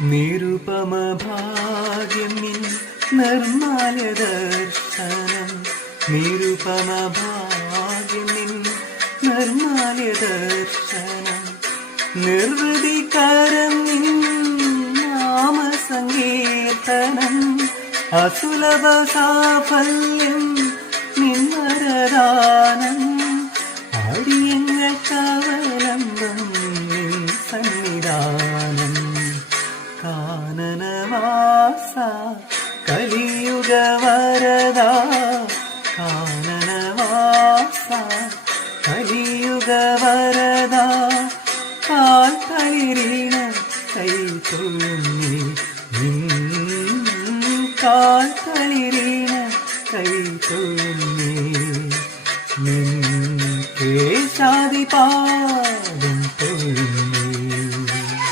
നിരുപമ ഭാഗ്യം നിൻ നിർമാല്യ ദർശനം. നിരുപമ ഭാഗ്യം നിൻ നിർമാല്യ ദർശനം. നിർവൃതികരം നിൻ നാമസങ്കീർത്തനം. അസുലഭ സാഫല്യം നിൻ വരദാനം. അടിയങ്ങൾക്കവലംബം നിൻ സന്നിധാനം. കാനനവാസ കലിയുഗ വരദ. കാനനവാസ കലിയുഗ വരദ. കാൽത്തളിരീണ കൈതൊഴുന്നി നിൻ. കാൽത്തളിരീണ കൈതൊഴുന്നി നിൻ. കേശാദിപാ